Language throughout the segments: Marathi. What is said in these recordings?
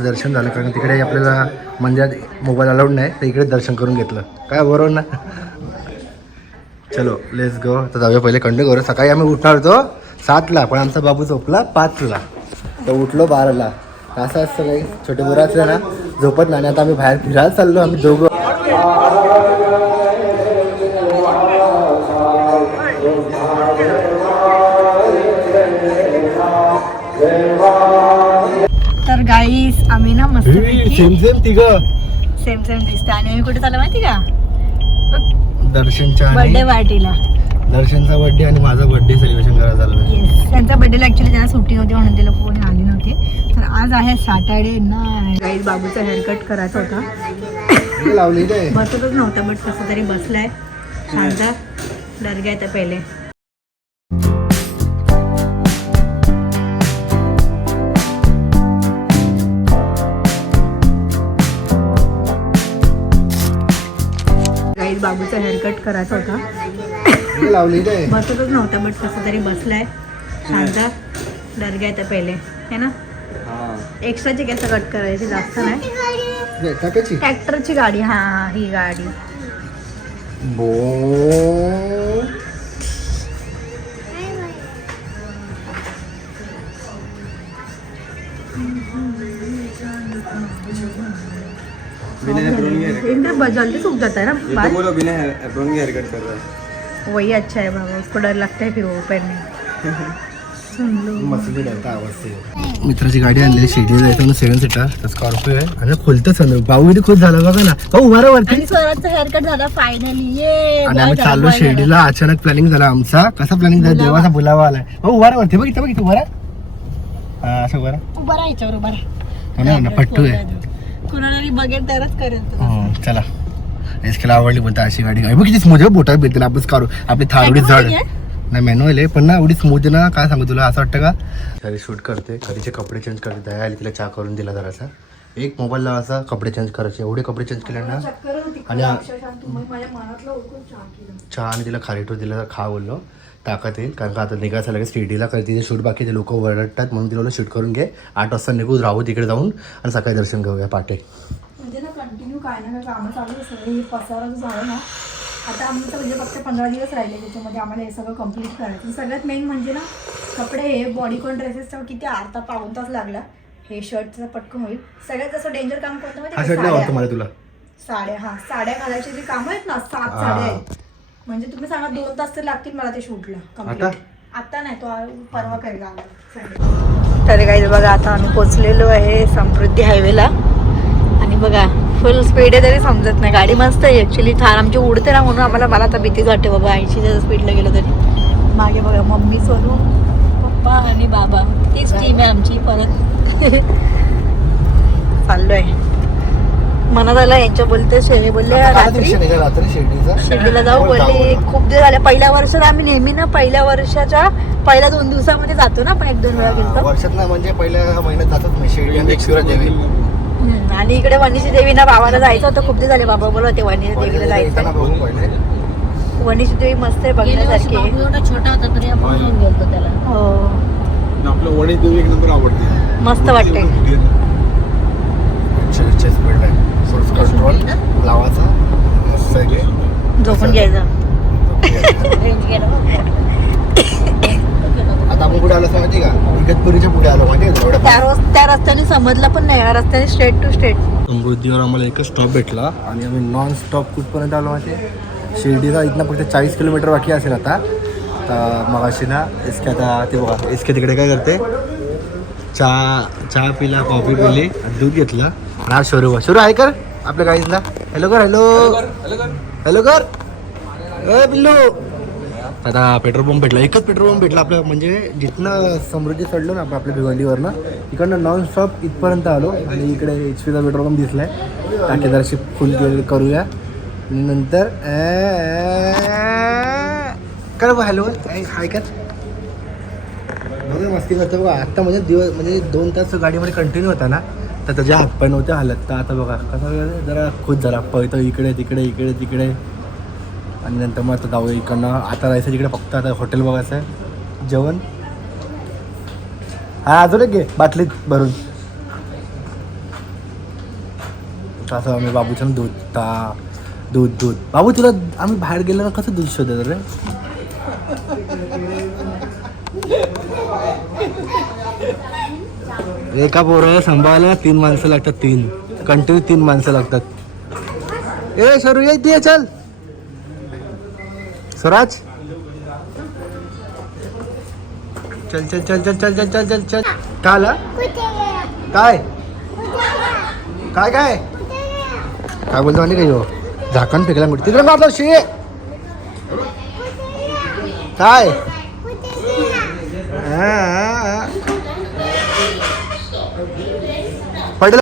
दर्शन झालं कारण तिकडे आपल्याला मंदिरात मोबाईल अलाउड नाही तर इकडे दर्शन करून घेतलं काय बरोबर ना. चलो लेट्स गो. तर जाऊया पहिले कंटिन्यू करू. सकाळी आम्ही उठणार होतो 7ला पण आमचा बाबू झोपला 5ला तर उठलो 12ला. असं असतं काही छोटे मुलं असलं ना झोपत नाही. आता आम्ही बाहेर फिरायला चाललो आम्ही दोघं. तर गाईस आम्ही ना मस्त सेम सेम दिसतं आणि आम्ही कुठे चाललो माहिती का दर्शनच्या बर्थडे पार्टीला. दर्शनचा बर्थडे आणि माझा बर्थडे सेलिब्रेशन करायला चाललं. येस त्यांचा बर्थडेला ॲक्च्युली त्यांना सुट्टी नव्हती म्हणून ते लोक कोणी आले नव्हते. तर आज आहे सॅटर्डे ना. गाईस बाबूचा हेअरकट करायचा होता लावली काय बसतच नव्हता बट कसं तरी बसलाय शांत. डर गया तर पहिले बाबूचा हेअरकट करायचा होता लावली काय बसतच नव्हता बट कसं तरी बसलाय शांत. डर गया तर पहिले है ना. एक्स्ट्राची केस कट करायची जास्त नाही. ट्रॅक्टरची गाडी. हा ही गाडी जल्दी सूख जाता है ना बाल. बोलो बिना एप्रोन के हेयरकट कर रहा है. वही अच्छा है बाबा. उसको डर लगता है फिर वो पहनने. सुन लो मित्राची गाडी आणली शिर्डीला जायचं म्हणून 7 सीटर तर स्कॉर्पिओ आहे आणि खुलतं समोर. भाऊ किती खुश झाला बघा ना. भाऊ उभा वरती. आणि स्वराजचा हेअरकट झाला फायनली. आणि आम्ही चाललो शिर्डीला. अचानक प्लॅनिंग झाला आमचा. कसा प्लॅनिंग झाला देवाचा बुलावा आलाय. भाऊ उभा वरती बघितलं बघितलं उभा हा असं उभा राहायच्यावर उभा ना पट्टू आहे. कुणाला बघेल तरच करेल. चला इसकेला आवडली बोलता अशी गाडी. बघ किती स्मूथ बोटा भेटतील आपण काढू. आपली थारवडी जड नाही मॅन्युअल आहे पण ना एवढी स्मूथ ना काय सांगू तुला. असं वाटतं का घरी शूट करते घरीचे कपडे चेंज करते. दयाला तिला चहा करून दिला जरासा. एक मोबाईल लावायचा कपडे चेंज करायचे. एवढे कपडे चेंज केले ना. आणि चहा आणि तिला खारीटो दिला खा बोललो ताकद येईल कारण का आता निघायचं लगेच शिर्डीला कारण तिथे शूट बाकी ते लोक ओरडतात म्हणून तिला शूट करून घे. 8 वाजता निघू राहू तिकडे जाऊन आणि सकाळी दर्शन घेऊया पहाटे. म्हणजे ना कंटिन्यू काय ना काय कामं चालू आहे. सगळे पसारा जो झालं ना आता आमचं म्हणजे फक्त 15 दिवस राहिले त्याच्यामध्ये आम्हाला हे सगळं कंप्लीट करायचं. सगळ्यात मेन म्हणजे ना कपडे हे बॉडीकॉन ड्रेसेसचा किती अर्धा पाऊण तास लागला. हे शर्टचं पटकन होईल. सगळ्यात जास्त डेंजर काम कोणतं माहिती तुला साड्या. हा साड्या घालायची जी कामं आहेत ना 7 साड्या आहेत. म्हणजे तुम्ही सांगा 2 तास तर लागतील मला ते शूटला कंप्लीट. आता नाही तो परवा करेल. तर काही बघा आता आम्ही पोचलेलो आहे समृद्धी हायवेला. आणि बघा फुल स्पीड आहे तरी समजत नाही. गाडी मस्त आहे ॲक्च्युली. थार आमची उडते ना म्हणून मला आता भीतीच वाटते बाबा. 80च्या स्पीडला गेलो तरी. मागे बघा मम्मी सोनू पप्पा आणि बाबा तीच टीम आहे आमची. परत चाललो आहे मनात आला यांच्या बोलते शेणे बोलले रात्री शिर्डीला जाऊ बोलले. खूप दिवस झाले. पहिल्या वर्षात आम्ही नेहमी ना पहिल्या वर्षाच्या पहिल्या 2 दिवसामध्ये जातो ना. पण 1-2 वेळा गेलो वर्षात ना. म्हणजे पहिल्या महिन्यात जातात शिर्डी आणि एकविरा देवी. आणि इकडे वनीची देवी ना भावाला जायचं होतं. खूप दिवस झाले बाबा बोलवते वनीची देवीला जायचं. वनीची देवी मस्त आहे बघण्यासारखी. छोटा होता तरी आपण घेऊन गेलो त्याला. हो आपलं वणी देवी एक नंबर आवडते. मस्त वाटते. कंट्रोल लावायचा मस्त झोपून घ्यायचं. आता आपण कुठे आलो माहिती का इगतपुरीच्या पुढे आलो माहिती. त्या रस्त्याने समजला पण नाही. या रस्त्याने स्ट्रेट टू स्ट्रेट. समृद्धीवर आम्हाला एकच स्टॉप भेटला आणि आम्ही नॉन स्टॉप कुठपर्यंत आलो माहिती. शिर्डीचा इथनं फक्त 40 किलोमीटर बाकी असेल आता. तर मग अशी ना इसके आता ते बघा इसके तिकडे काय करते चहा पिला कॉफी पिली दूध घेतलं. आणि हा शोरू आहे कर आपल्या गाईजला. हॅलो कर हॅलो कर पिल्लू. आता पेट्रोल पंप भेटला. एकच पेट्रोल पंप भेटला आपल्या म्हणजे जिथनं समृद्धी चढलो ना आपल्या भिवंडीवरनं इकडनं नॉन स्टॉप इथपर्यंत आलो. आणि इकडे HP चा पेट्रोल पंप दिसलाय. टाकी जराशी फुल करूया आणि नंतर कर बघ हॅलो हाय कर बघा मस्ती करतो बघा. आत्ता म्हणजे दिवस म्हणजे 2 तास गाडीमध्ये कंटिन्यू होता ना तर त्याच्या हातपाय नव्हते हालत. तर आता बघा कसं जरा खुश झाला पळतो इकडे तिकडे. आणि नंतर मग आता जाऊया इकडनं. आता जायचं तिकडे फक्त आता हॉटेल बघायचं आहे. जेवण हा अजून घे बाटलीत भरून. असं आम्ही बाबूचं दूध दूध बाबू तुला आम्ही बाहेर गेलो ना कसं दूध शोधत रे? एका पोराला सांभाळायला 3 माणसं लागतात, 3 कंटिन्यू 3 माणसं लागतात. ए शरू ये चल स्वराज चल चल चल चल चल चल चल चल चल काय आला? काय काय काय काय बोलतो आणि काही हो झाकण फेकला कुठे तिकडे मारलं शे काय पडलं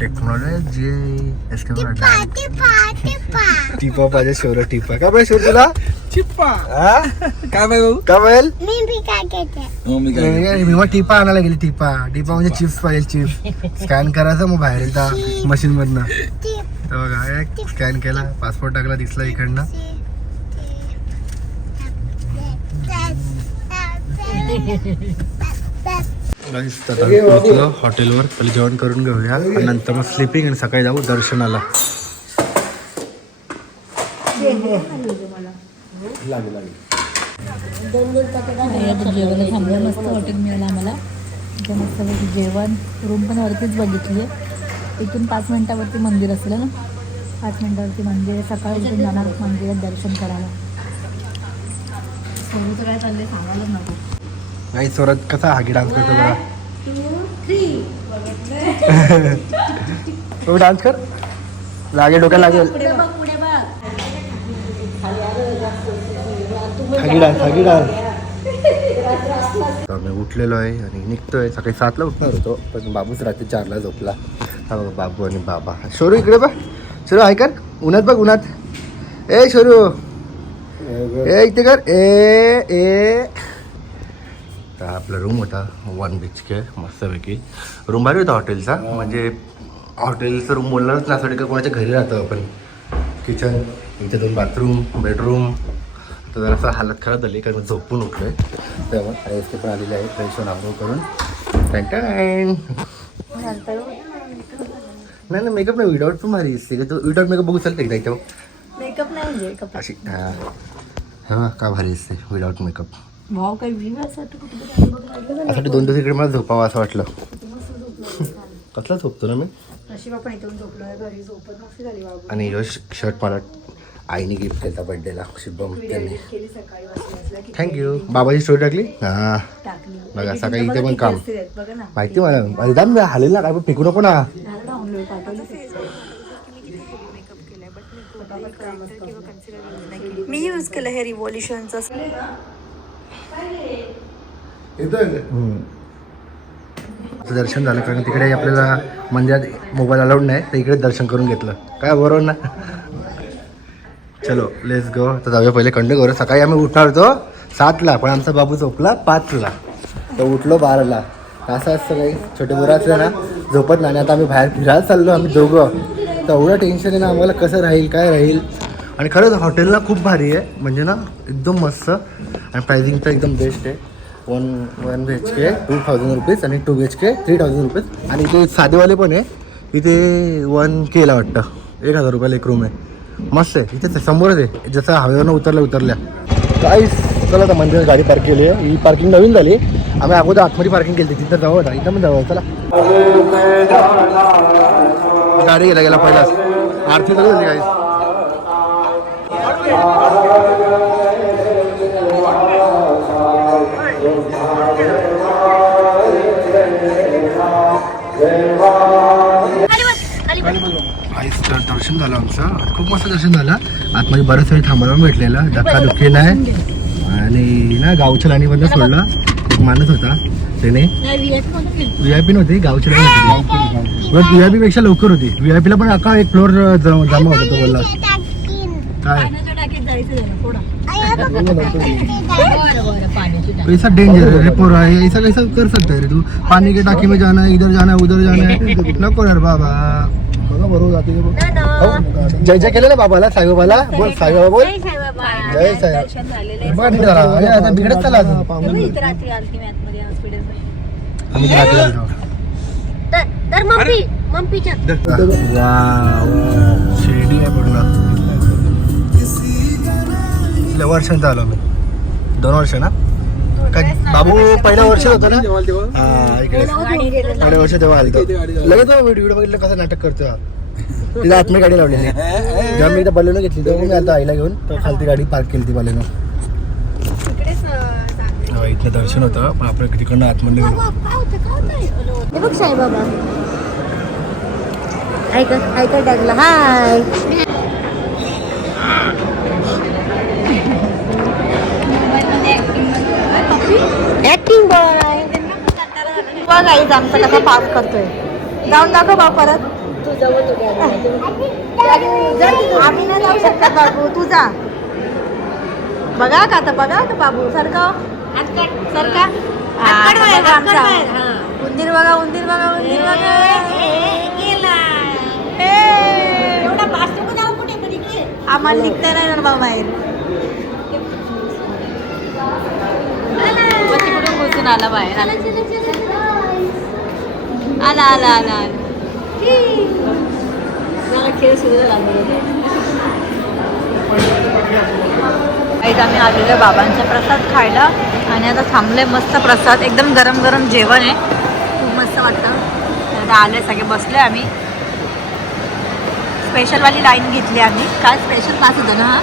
टेक्नॉलॉजी टिपा पाहिजे शोर टिपा काय पाहिजे शोर तुला चिप्पा हा काय भाऊ काय पाहिजे मी मी मग टिपा आणायला गेली टिपा म्हणजे चिप्स पाहिजे चिप्स स्कॅन करायचं मग बाहेर येता मशीन मधनं बघा स्कॅन केला पासपोर्ट टाकला दिसला इकडनं हॉटेलवर पहिले जेवण करून घेऊया आणि नंतर मग स्लिपिंग आणि सकाळी जाऊ दर्शनाला. जेवण थांबलं मस्त हॉटेल मिळालं आम्हाला मस्त जेवण रूम पण वरतीच बघितली आहे. इथून 5 मिनिटावरती मंदिर असलं ना 5 मिनिटावरती मंदिर सकाळी इथून जाणार मंदिरात दर्शन करायला. सोनूचं काय चाललंय सांगायला नको नाही स्वरात कसा हागी डान्स करतो बघा. 1 2 3 डान्स कर लागे डोक्याला लागेल हागी डान्स. मी उठलेलो आहे आणि निघतोय. सकाळी 7ला उठणार होतो पण बाबूच रात्री 4ला झोपला. हा बघा बाबू आणि बाबा. शोरू इकडे बघ शोरू हाय कर उन्हात बघ उन्हात. ए शोरू ए इथे कर ए आपला रूम होता 1 BHK मस्तपैकी रूम भारी होता हॉटेलचा. म्हणजे हॉटेलचं रूम बोलणारच त्यासाठी का कोणाच्या घरी राहतो आपण. किचन इथे 2 बाथरूम बेडरूम. तर जरासं हालत खराब झाली कारण मी झोपून उठलो आहे तेव्हा. रेस्ट पण आलेली आहे फ्रेश होऊन आंघोळ करून. नाही मेकअप नाही विदाउट पण भारी दिसते का तू विदाउट मेकअप बघू चालते एकदा इथं मेकअप नाही अशी हां का भारी दिसते विदाउट मेकअप. भाव काही व्ह्यू यासाठी 2 दिवस इकडे मला झोपावं असं वाटलं. कसला झोपतो ना मी. नशीब आपण इथून झोपलो आहे घरी झोपत नसती झाली बाबू. आणि ह्यो शर्ट मला आईने गिफ्ट केला बर्थडेला शुभम त्यांनी. केली सकाळी वाजता थँक्यू. बाबाची स्टोरी टाकली हां टाकली बघा सकाळी इथे पण काम बघा ना माहिती मला एकदम हालेल ना काय पण फेकू नको ना. मी यूज केलं हे रिव्हॉल्युशनचं. दर्शन झालं कारण तिकडे आपल्याला मंदिरात मोबाईल अलाउड नाही तर इकडे दर्शन करून घेतलं काय बरोबर ना. चलो लेट्स गो. तर जाऊया पहिले कंटिन्यू करू. सकाळी आम्ही उठणार होतो 7ला पण आमचा बाबू झोपला 5ला तर उठलो 12ला. असं असतं काही छोटे पोरं असलं ना झोपत नाही. आता आम्ही बाहेर फिरायला चाललो आम्ही दोघं तर एवढं टेन्शन आहे ना आम्हाला कसं राहील काय राहील. आणि खरंच हॉटेलला खूप भारी आहे म्हणजे ना एकदम मस्त आणि प्राइसिंग तर एकदम बेस्ट आहे. 1 BHK 2000 रुपीज आणि 2 BHK 3000 रुपीज. आणि इथे साधेवाले पण आहे इथे 1K वाटतं 1000 रुपयाला एक रूम आहे. मस्त आहे इथे समोरच आहे जसं हवेवरनं उतरल्या काहीच. चला आता मंदिरात गाडी पार्क केली आहे. ही पार्किंग नवीन झाली. आम्ही अगोदर आतमध्ये पार्किंग केली तिथं जाऊ होता इथं पण जाऊ. चला गाडी गेला पहिलाच आरती चालू झाली काही. दर्शन झालं आमचं खूप मस्त दर्शन झालं. आतमध्ये बरंच वेळ थांबायला भेटलेला धक्काधुक्की नाही. आणि ना गावच्या लाईनीमधनं सोडला एक माणूस होता त्याने VIP नव्हती गावच्या लाईन होती. VIP पेक्षा लवकर होती. VIP ला पण अका 1 फ्लोअर जमा होता तो बोलला काय ऐसा डेंजर है रे पोरा ऐसा कैसा कर सकता है रे तू. पानी के टाकी में जाना है इधर जाना है उधर जाना है नको यार बाबा. बघा बरोबर जाते जय जय केलं ना बाबाला साईबाबाला बोल साईबाबा बोल जय साई. बघा नीट झाला आता बिघडत चालला आम्ही रात्री शिर्डी आहे पूर्ण. किती वर्षांचा आलो मी? 2 वर्ष ना? काय बाबू पहिल्या वर्ष होतं ना? हा इकडे पहिल्या वर्ष तेव्हा आलतो. लगेच व्हिडिओ बघितलं कसं नाटक करतोय. तिला आतमध्ये गाडी लावलेली. जेव्हा मी इथं बलेनो घेतली तेव्हा मी आता आईला घेऊन तर खालती गाडी पार्क केली ती बलेनो. इथलं दर्शन होतं पण आपण तिकडनं आतमध्ये गेलो. बघ साईबाबा ऐका टाकला हाय. ऍक्टिंग बघ आईच आमचा कसा पास करतोय. जाऊन दाखव बाबा परत. आम्ही नाही जाऊ शकतात बाबू तू जा. बघा का आता बघा का बाबू सारखा सारखा आमचा उंदीर बघा उंदीर बघा उंदीर बघा. आम्हाला निघता नाही ना बाबा बाहेर. तिकडून घुसून आला बाहेर. आला आला आला आला. खेळ सुरू झाला. आम्ही आलेलो बाबांचा प्रसाद खायला आणि आता थांबले. मस्त प्रसाद एकदम गरम गरम जेवण आहे. खूप मस्त वाटतं. आता आले सगळे बसले आम्ही. स्पेशलवाली लाईन घेतली आम्ही. काय स्पेशल पास होतं ना? हा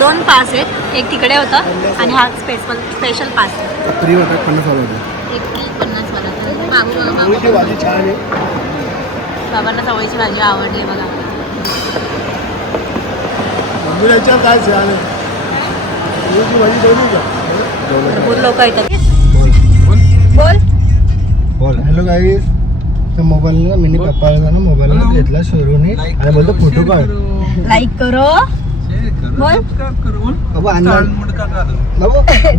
2 पास आहेत. एक तिकडे होता आणि हा स्पेशल पास. एक 50 वाला. बाबांना चवळीची भाजी आवडली बघा. भरपूर लोक येतात. बोल बोल. हॅलो गाईस. तर मोबाईल मिनी पप्पाला ना मोबाईल घेतला शोरूमने आणि बोलतो फोटो काढ. लाईक करो. बोल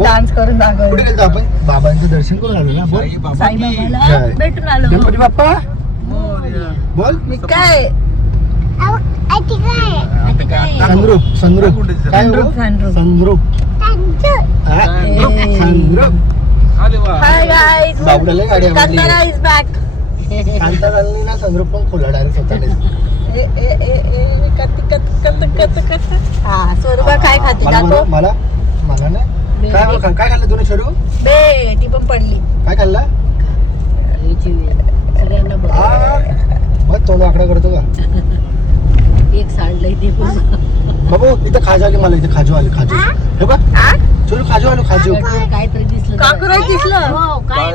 डान्स करून दाखव. कुठे गेलो आपण? बाबांचं दर्शन करून आलो ना. बोल साईबाबाला भेटून आलो. गणपती बाप्पा बोल. मी काय संद्रूप संद्रूप काय हो? संद्रूप संद्रूप. Hi guys. बाबूला गाडी आवडली. Kantara is back. कांतारांनी ना संद्रूप पण खोला डायरेक्ट स्वतःने. हा स्वरूपा काय खाते दाखव. मला मला ना काय खाल्लं तुम्ही शरू? बे ती पण पडली. काय खाल्लं? सगळ्यांना मग तोंड आकडा करतो का? एक साडलंय ते पण. बाबू इथं खाजू आली. मला इथे खाजू आले. खाजू हे बघ चलो खाजू आलो. खाजू काहीतरी दिसलं. काँक्रोच दिसलं. काय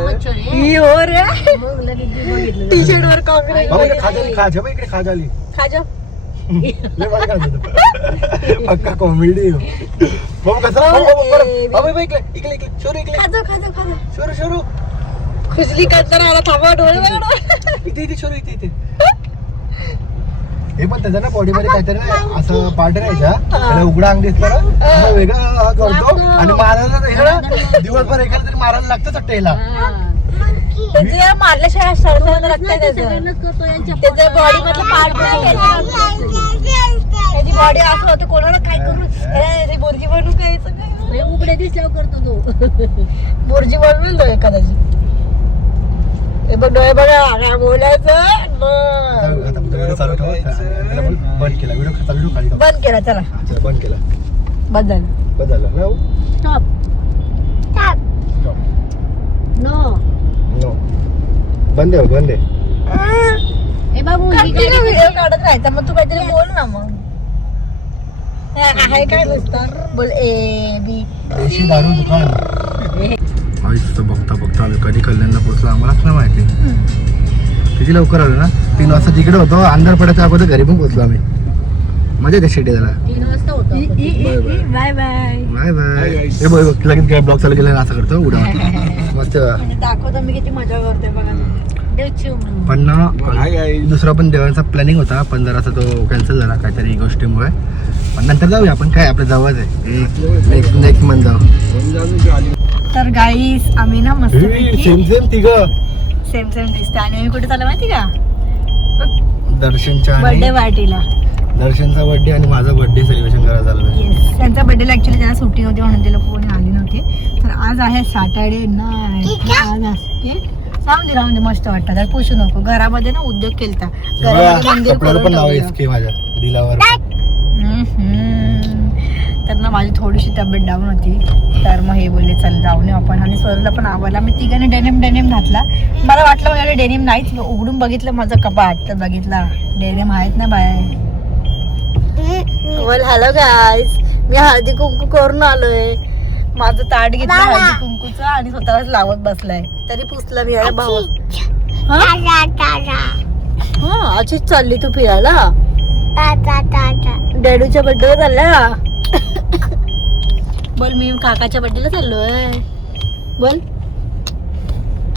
टी शर्ट वर काँक्रोच. बाबू इकडे खाजू आली. खाज बघ इकडे खाजू आली. खाजा पक्का कॉमेडी. बाबू कसं बाबू इकडे इकडे इकडे शोरू इकडे. खाजा खाजा खाजा. शोरू शोरू खुजली करताना आला. थांबा डोळे इथे इथे शोरू इथे इथे. हे पण त्याच्या ना बॉडी मध्ये काहीतरी ना असं पार्ट राहायचा. त्याला उघडा अंग दिसला ना मग वेगळा करतो आणि मारायला दिवसभर एखादा तरी मारायला लागतं चट्टेला. मारल्याशिवाय सडसड लागतंय त्याचं बॉडी मधलं पार्ट. त्याची बॉडी असं होतं कोणाला काय करू बोरजी बनवू काय उघडे दिसल्यावर करतो तो. बोरजी बनवेल तो एखाद्याची. हे बघ डोळे बघा काय बोलायचं. बंद केला व्हिडिओ खाली बंद केला. चला बंद केला. बंद झालं. बंद झालं ना. Stop stop. नो नो बंद आहे बंद आहे. ए बाबू व्हिडिओ काढत राहायचा मग तू काहीतरी बोल ना. मग आहे काय नुसतं बोल. ए बी देशी दारू दुकान. बघता बघता आलो. कधी कल्याणला पोहोचलो आम्हालाच नाही माहिती. किती लवकर आलो ना. 3 वाजता तिकडे होतो. अंधार पडायच्या अगोदर घरी पण पोहोचलो आम्ही. मजा येते शेटी झाला. 3 वाजता होतो. Bye bye bye bye. हे बघ लगेच काय ब्लॉग चालू केला असं करतो उडा मस्त. दाखवतो मी किती मजा करते बघा. पण ना दुसरा पण देवांचा प्लॅनिंग होता पण जरा तो कॅन्सल झाला काहीतरी गोष्टीमुळे. पण नंतर जाऊया आपण. काय आपल्या जवळच आहे. नेक्स्ट मंथ जाऊ. तर गाईस आम्ही ना मस्त सेम सेम तिघं सेम सेम दिसते. आणि आम्ही कुठे चाललो माहिती का? दर्शनच्या बर्थडे पार्टीला. दर्शनचा बर्थडे आणि माझा बर्थडे सेलिब्रेशन करायला चालू आहे. येस त्यांचा बर्थडेला ऍक्च्युली त्यांना सुट्टी होती म्हणून ते लोक कोणी आली नव्हती. तर आज आहे सॅटर्डे नाईट. आज असते राहून दे मस्त वाटतं तर पुसू नको. घरामध्ये ना उद्योग केलता घरामध्ये मंदिर कपड्याला करून पण लावा ठेवलेलं. इसके माझ्या दिलावर. तर ना माझी थोडीशी तब्येत डाऊन होती तर मग हे बोलले चल जाऊन येऊ आपण आणि स्वरूला पण आवडला. मी तिघांनी डेनिम घातला. मला वाटलं माझ्याकडे डेनिम नाहीच. उघडून बघितलं माझं कपाट तर बघितला डेनिम आहेत ना बाय. बोल हॅलो गाईस, मी हळदी कुंकू करून आलोय. माझं ताट घेतलं हळदी कुंकूचं आणि स्वतःलाच लावत बसलाय. तरी पुसलं मी भाऊ. हा अशीच चालली तू फिरायला. डॅडूच्या बर्थडेला चालला. बोल मी काकाच्या बर्थडेला चाललोय. बोल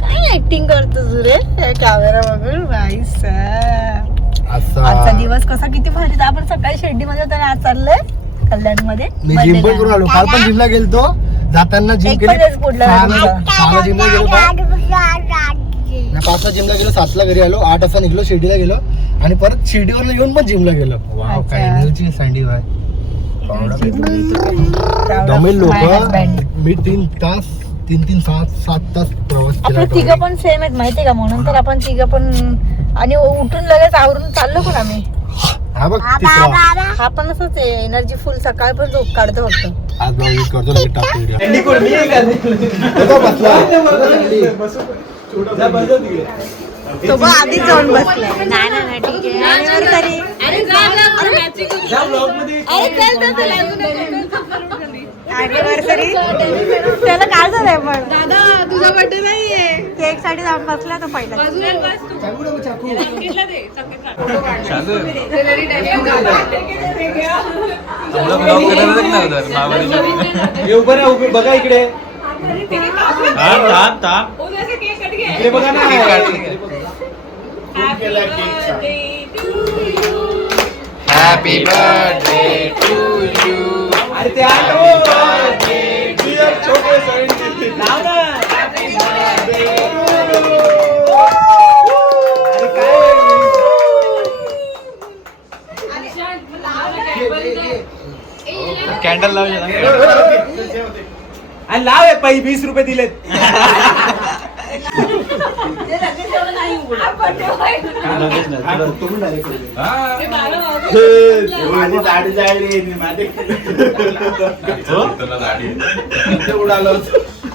काय ऍक्टिंग करतो तू रे कॅमेरा बघून. आजचा दिवस कसा किती भारी. आपण सकाळी शिर्डीमध्ये होतो आणि आज चाललोय कल्याण मध्ये. मी जिम पण करून आलो. काल पण जिमला गेलतो. जाताना जिम केली. 6ला जिमला गेलो. 5ला जिमला गेलो, 7ला घरी आलो, 8 वाजता निघलो, शिर्डीला गेलो आणि परत शिर्डीवर येऊन पण जिमला गेलो. वाव काय एनर्जी सँडी भाई. दमेल लोक. मी 3 तास 7 तास प्रवास केला. आपण तिघं पण सेम आहेत माहितीये का. म्हणून तर आपण तिघं पण आणि उठून लगेच आवरून चाललो पण आम्ही. हा बघ तिसरा. हा पण असंच आहे एनर्जी फुल. सकाळ पण झोप काढतो फक्त. आज ब्लॉग यूज करतो लगेच टाकतो व्हिडिओ. एंडी कोण मी आहे का? बघा बसला. जा बस जा तिकडे. तो बघ आधीच जाऊन बसलाय. नाही ठीक आहे. जा ब्लॉग मध्ये. अॅनिव्हर्सरी त्याला काय झालंय पण दादा तुझा बर्थडे नाहीये. केक साठी जाऊन बसला तो पहिला. हे उभं राहा, उभे बघा इकडे. इकडे बघा ना. Happy birthday to you. अरे ते छोटे नाव ना. कॅन्डल लावूया. आणि लाव आहे पायी 20 रुपये दिलेत.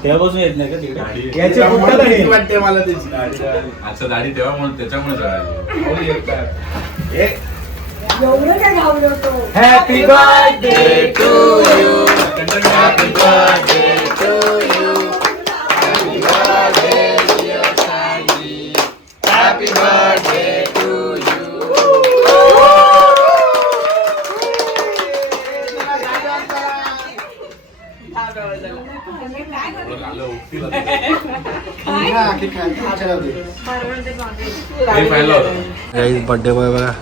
तेव्हापासून येत नाही का तिकडे. याचे वाटते मला त्याची. अच्छा दाढी तेव्हा म्हणून त्याच्यामुळे happy birthday to you. Happy birthday to you. Happy birthday dear Sandy. Happy birthday to you. Birthday boy बघा.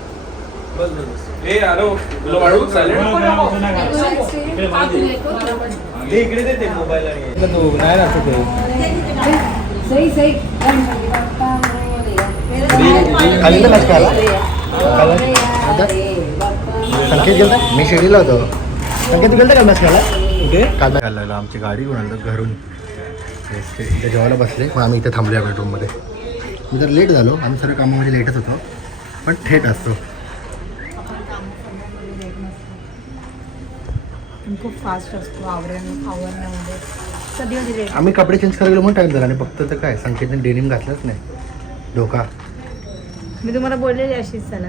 इकडे देते मोबाईल नाही राहतो ते. संकेत गेलता. मी शिर्डीला होतो. संकेत गेलता का मॅच खायला. कुठे काल खायला लागला. आमची गाडी घेऊन आलो घरून. इथे जेवायला बसले मग आम्ही इथे थांबलो या बेडरूममध्ये. मी तर लेट झालो. आम्ही सर्व कामामध्ये लेटच होतो पण थेट असतो. खूप फास्ट असतो आवरण्यामध्ये. कधी कधी आम्ही कपडे चेंज करायला गेलो म्हणून टाईम झाला आणि फक्त तर काय संकेतने डेनिम घातलंच नाही. धोका. मी तुम्हाला बोललेली अशीच चला.